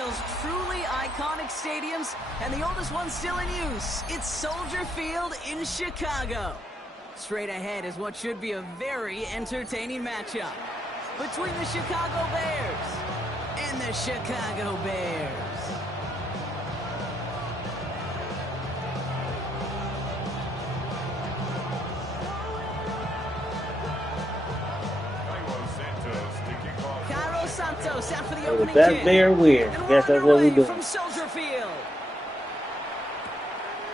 NFL's truly iconic stadiums, and the oldest one still in use. It's Soldier Field in Chicago. Straight ahead is what should be a very entertaining matchup between the Chicago Bears and the Chicago Bears. Santos out for the opening That's very weird. Guess that's what we do. From Soldier Field.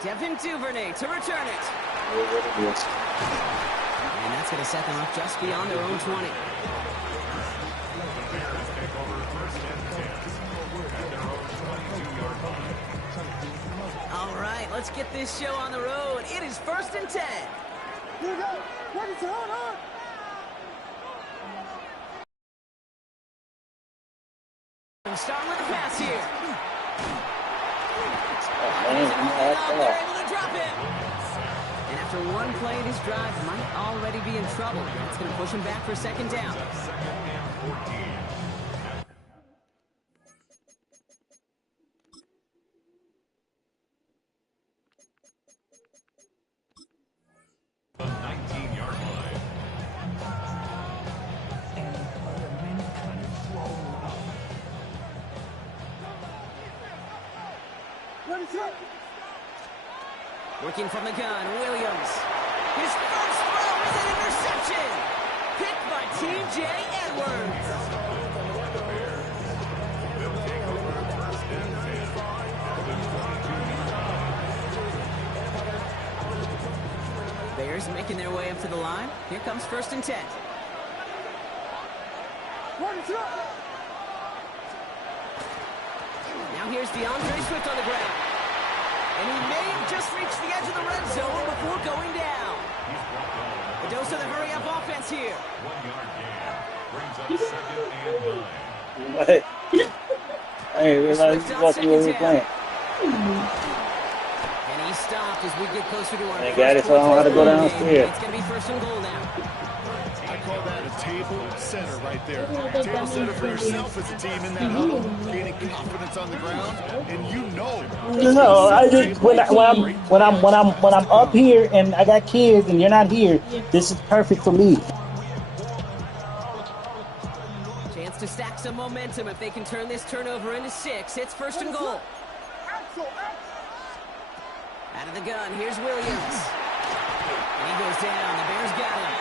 Devin Duvernay to return it. And that's going to set them up just beyond their own 20. All right, let's get this show on the road. It is 1st and 10. Here we go. Ready to hold on. Starting with the pass here. They're able to drop it. And after one play, this drive might already be in trouble. That's going to push him back for 2nd down. The 19-yard line. Working from the gun, Williams. His first throw is an interception. Picked by T.J. Edwards. Bears making their way up to the line. Here comes 1st and 10. Now here's DeAndre Swift on the ground. And he may have just reached the edge of the red zone before going down. A dose of the hurry-up offense here. 1-yard gain. Brings up 2nd and 9. What? I didn't realize what we were playing. And he stopped as we get closer to our They got it, so I don't know how to go downstairs. It's going to be 1st and goal now. I call that a table setter right there. Table setter for yourself as a team in that huddle, gaining confidence on the ground, and you know. No, I just when I'm up here and I got kids and you're not here, this is perfect for me. Chance to stack some momentum if they can turn this turnover into 6. It's 1st and goal. Out of the gun, here's Williams. And he goes down. The Bears got him.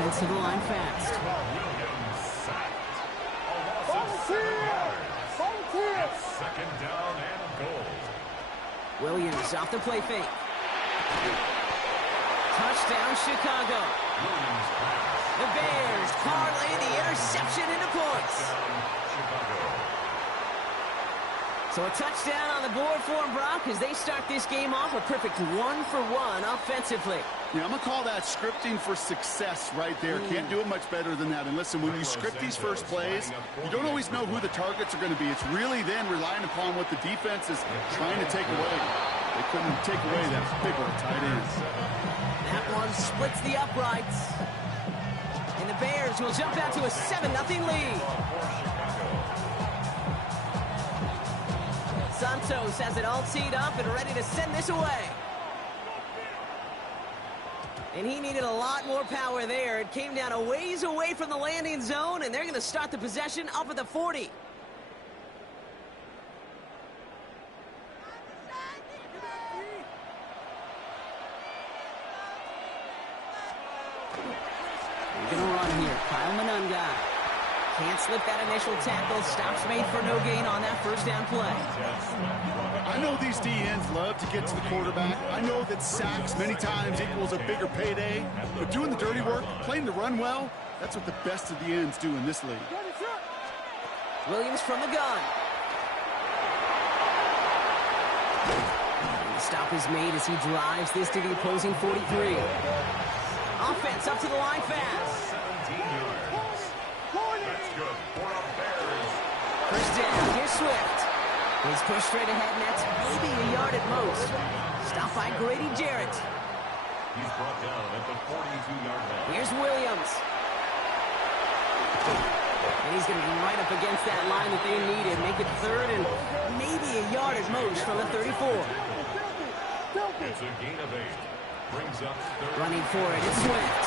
Offense to the line fast. Second down and goal. Williams off the play fake. Touchdown, Chicago. The Bears parlay the interception into points. So a touchdown on the board for them, Brock, as they start this game off a perfect 1-for-1 offensively. Yeah, I'm going to call that scripting for success right there. Can't do it much better than that. And listen, when you script these first plays, you don't always know who the targets are going to be. It's really then relying upon what the defense is trying to take away. They couldn't take away that bigger tight end. That one splits the uprights. And the Bears will jump out to a 7-0 lead. Santos has it all teed up and ready to send this away. And he needed a lot more power there. It came down a ways away from the landing zone, and they're going to start the possession up at the 40. They're going to run here. Kyle Monunga. Can't slip that initial tackle. Stops made for no gain on that 1st down play. I know these DNs love to get to the quarterback. I know that sacks many times equals a bigger payday. But doing the dirty work, playing the run well, that's what the best of the ends do in this league. Williams from the gun. And the stop is made as he drives this to the opposing 43. Offense up to the line fast. 17 yards. That's good for a Bears. 1st down, here's Swift. He's pushed straight ahead, and that's maybe a yard at most. Stopped by Grady Jarrett. He's brought down at the 42-yard line. Here's Williams. And he's going to be right up against that line that they needed. Make it third and maybe a yard at most from the 34. It's a gain of 8. Brings up third. Running for it, it's Swift.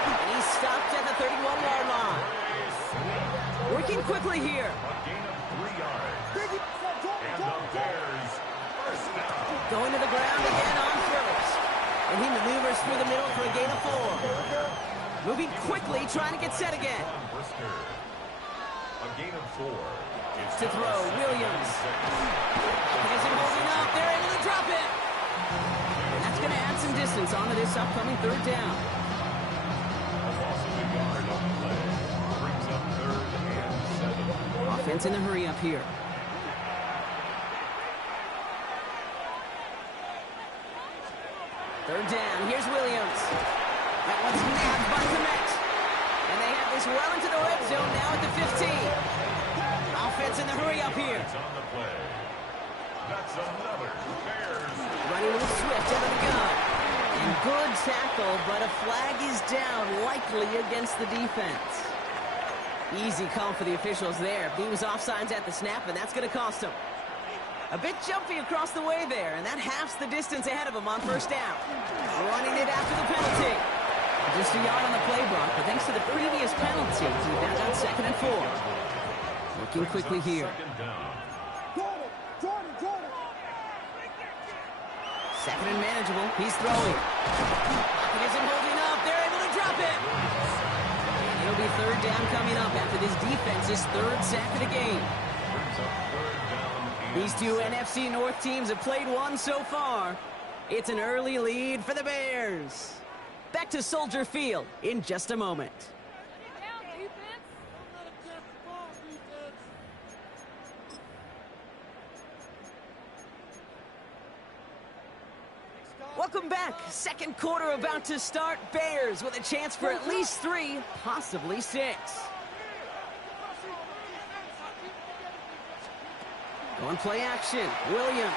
And he's stopped at the 31-yard line. Working quickly here. A gain of 3 yards. And the Bears first down. Going to the ground again on first. And he maneuvers through the middle for a gain of 4. Moving quickly, trying to get set again. A gain of 4. To throw, Williams. Isn't holding up. They're able to drop it. And that's going to add some distance onto this upcoming third down. A loss of a yard on the play. Brings up third and 7. Offense in a hurry up here. Third down. Here's Williams. That one's nabbed by Komet. And they have this well into the red zone now at the 15. Offense in the hurry up here. It's on the play. That's another Bears. Running with Swift out of the gun. And good tackle, but a flag is down, likely against the defense. Easy call for the officials there. He was offsides at the snap, and that's going to cost him. A bit jumpy across the way there, and that halves the distance ahead of him on first down. Running it after the penalty. Just a yard on the play block, but thanks to the previous penalty, he's back on 2nd and 4. Looking quickly here. Second and manageable. He's throwing. He isn't holding up. They're able to drop it. And it'll be third down coming up after this defense's third sack of the game. These two NFC North teams have played one so far. It's an early lead for the Bears. Back to Soldier Field in just a moment. Welcome back. Second quarter about to start. Bears with a chance for at least 3, possibly 6. Going play action. Williams.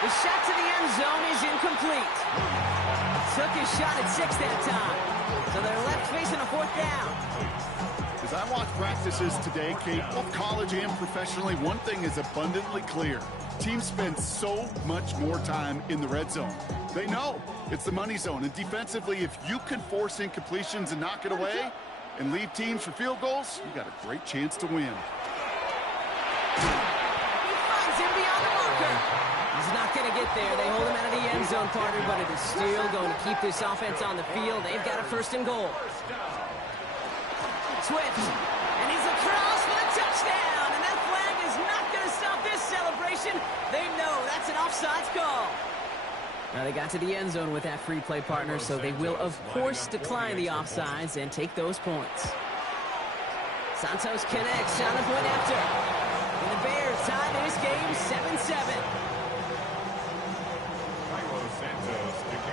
The shot to the end zone is incomplete. Took his shot at 6 that time. So they're left facing a 4th down. As I watch practices today, Kate, both college and professionally, one thing is abundantly clear. Teams spend so much more time in the red zone. They know it's the money zone. And defensively, if you can force incompletions and knock it away and leave teams for field goals, you got a great chance to win. He finds him beyond the marker. He's not going to get there. They hold him out of the end zone, partner, but it is still going to keep this offense on the field. They've got a 1st and goal. Swift, and he's across for the touchdown, and that flag is not going to stop this celebration. They know that's an offsides call. Now they got to the end zone with that free play, partner, so they will, of course, decline the offsides and take those points. Santos connects on the point after. And the Bears tie this game 7-7.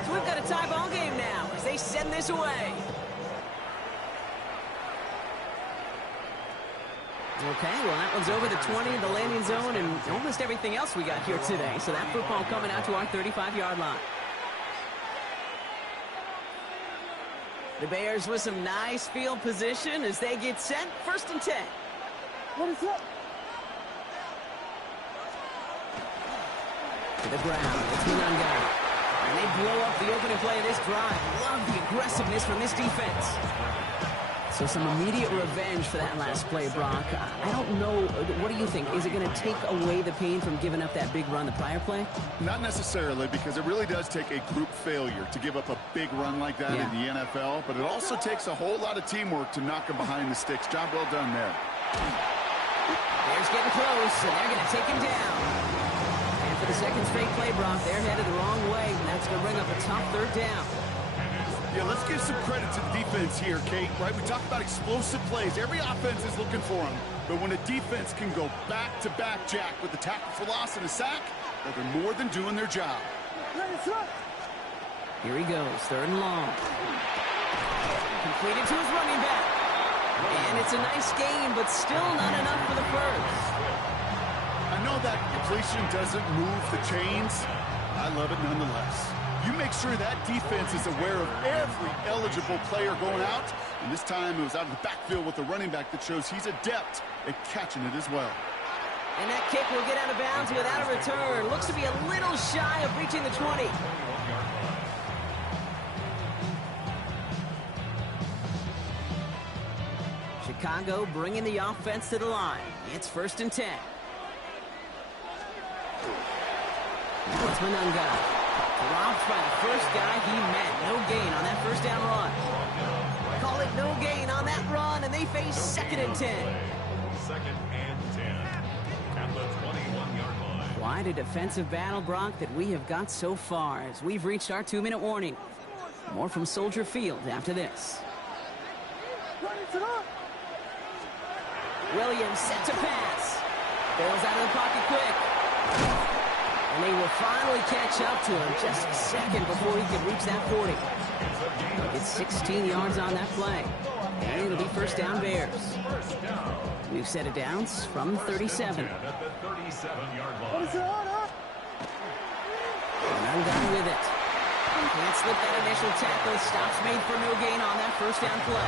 So we've got a tie ball game now as they send this away. Okay, well, that one's over the 20, the landing zone, and almost everything else we got here today. So that football coming out to our 35-yard line. The Bears with some nice field position as they get set. 1st and 10. What is that? To the ground. It's Munanga. And they blow up the opening play of this drive. Love the aggressiveness from this defense. So some immediate revenge for that last play, Brock. I don't know. What do you think? Is it going to take away the pain from giving up that big run the prior play? Not necessarily, because it really does take a group failure to give up a big run like that in the NFL. But it also takes a whole lot of teamwork to knock them behind the sticks. Job well done there. Bears getting close, and they're going to take him down. And for the second straight play, Brock, they're headed the wrong way. And that's going to bring up a tough 3rd down. Yeah, let's give some credit to the defense here, Kate, right? We talk about explosive plays. Every offense is looking for them. But when a defense can go back-to-back, Jack, with a tackle for loss and a sack, well, they're more than doing their job. Here he goes, 3rd and long. Completed to his running back. And it's a nice gain, but still not enough for the first. I know that completion doesn't move the chains. I love it nonetheless. You make sure that defense is aware of every eligible player going out. And this time it was out of the backfield with a running back that shows he's adept at catching it as well. And that kick will get out of bounds without a return. Looks to be a little shy of reaching the 20. Chicago bringing the offense to the line. It's 1st and 10. Now it's Manunga. Dropped by the first guy he met. No gain on that first down run. Call it no gain on that run, and they face 2nd and 10. 2nd and 10 at the 21-yard line. Quite a defensive battle, Brock, that we have got so far as we've reached our 2-minute warning. More from Soldier Field after this. Williams set to pass. Bails out of the pocket quick. And they will finally catch up to him just a second before he can reach that 40. It's 16 yards on that play. And it'll be 1st down Bears. We've set it downs from 37. At the 37-yard line. And I'm done with it. Can't slip that initial tackle. Stops made for no gain on that 1st down play.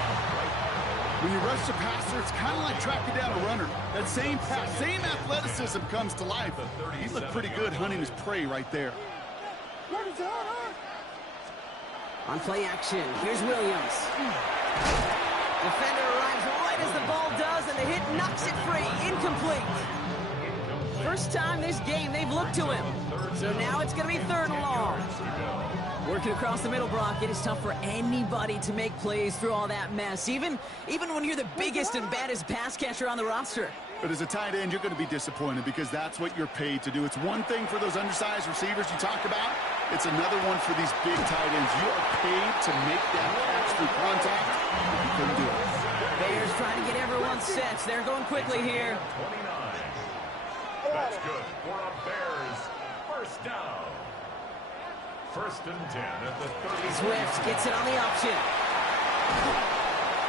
When you rush the passer, it's kind of like tracking down a runner. That same athleticism comes to life. He looked pretty good hunting his prey right there. On play action, here's Williams. Defender arrives right as the ball does, and the hit knocks it free. Incomplete. First time this game they've looked to him. So now it's going to be 3rd and long. Working across the middle, Brock, it is tough for anybody to make plays through all that mess, even when you're the biggest and baddest pass catcher on the roster. But as a tight end, you're going to be disappointed because that's what you're paid to do. It's one thing for those undersized receivers you talk about. It's another one for these big tight ends. You are paid to make that catch through contact, but you couldn't do it. Bears trying to get everyone set. They're going quickly here. 29. That's good for a Bears 1st down. 1st and 10 at the 30. Swift gets it on the option.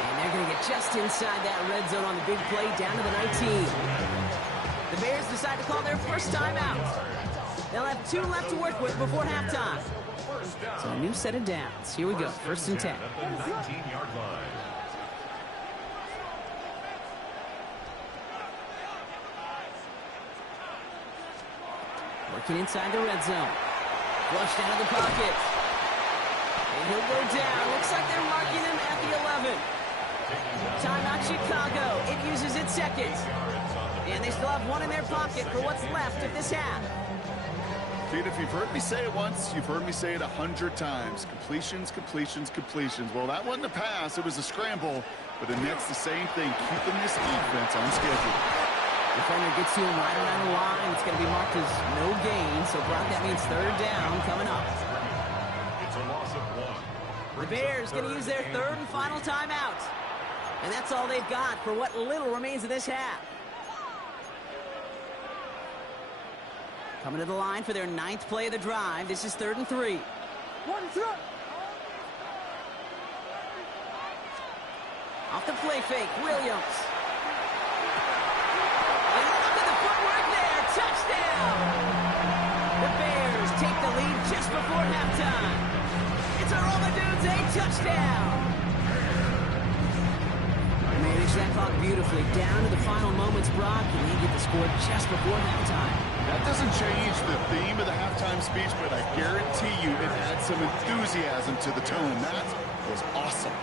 And they're going to get just inside that red zone on the big play down to the 19. The Bears decide to call their first timeout. They'll have 2 left to work with before halftime. So a new set of downs. Here we go, 1st and 10. At the 19-yard line. Working inside the red zone. Flushed out of the pocket. And he'll go down. Looks like they're marking him at the 11. Timeout Chicago. It uses its 2nd. And they still have 1 in their pocket for what's left of this half. Dude, if you've heard me say it once, you've heard me say it 100 times. Completions, completions, completions. Well, that wasn't a pass. It was a scramble. But the Nets, the same thing, keeping this defense on schedule. Defender gets to him right around the line. It's going to be marked as no gain. So, Brock, that means 3rd down coming up. It's a loss of 1. The Bears going to use their 3rd and final timeout. And that's all they've got for what little remains of this half. Coming to the line for their 9th play of the drive. This is 3rd and 3. Off the play fake, Williams. And look at the footwork there. Touchdown! The Bears take the lead just before halftime. It's a Romadudes, a touchdown! Manage that clock beautifully down to the final moments, Brock, and they get the score just before halftime. That doesn't change the theme of the halftime speech, but I guarantee you it adds some enthusiasm to the tone. That was awesome.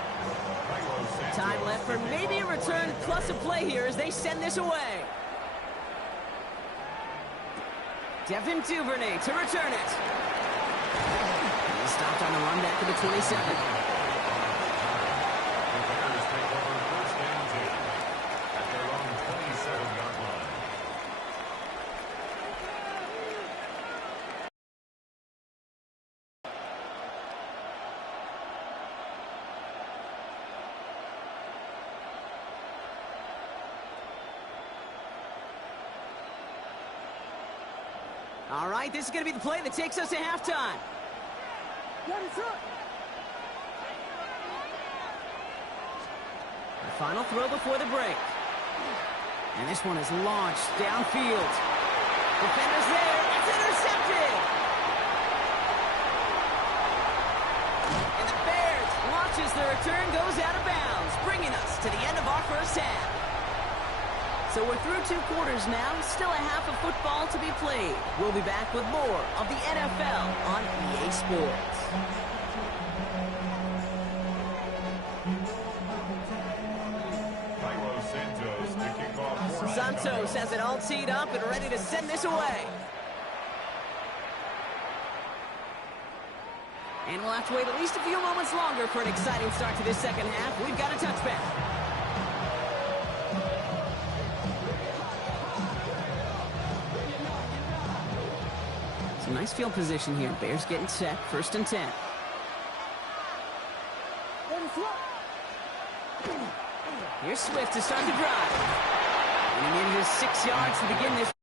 Time left for maybe a return plus a play here as they send this away. Devin Duvernay to return it. He stopped on the run back to the 27. All right, this is going to be the play that takes us to halftime. The final throw before the break. And this one is launched downfield. Defenders there. It's intercepted. catches the return, goes out of bounds, bringing us to the end of our first half. So we're through 2 quarters now, still a half of football to be played. We'll be back with more of the NFL on EA Sports. Santos has it all teed up and ready to send this away. And we'll have to wait at least a few moments longer for an exciting start to this second half. We've got a touchback. Some nice field position here. Bears getting set. 1st and 10. Here's Swift to start the drive. And he needed his 6 yards to begin this.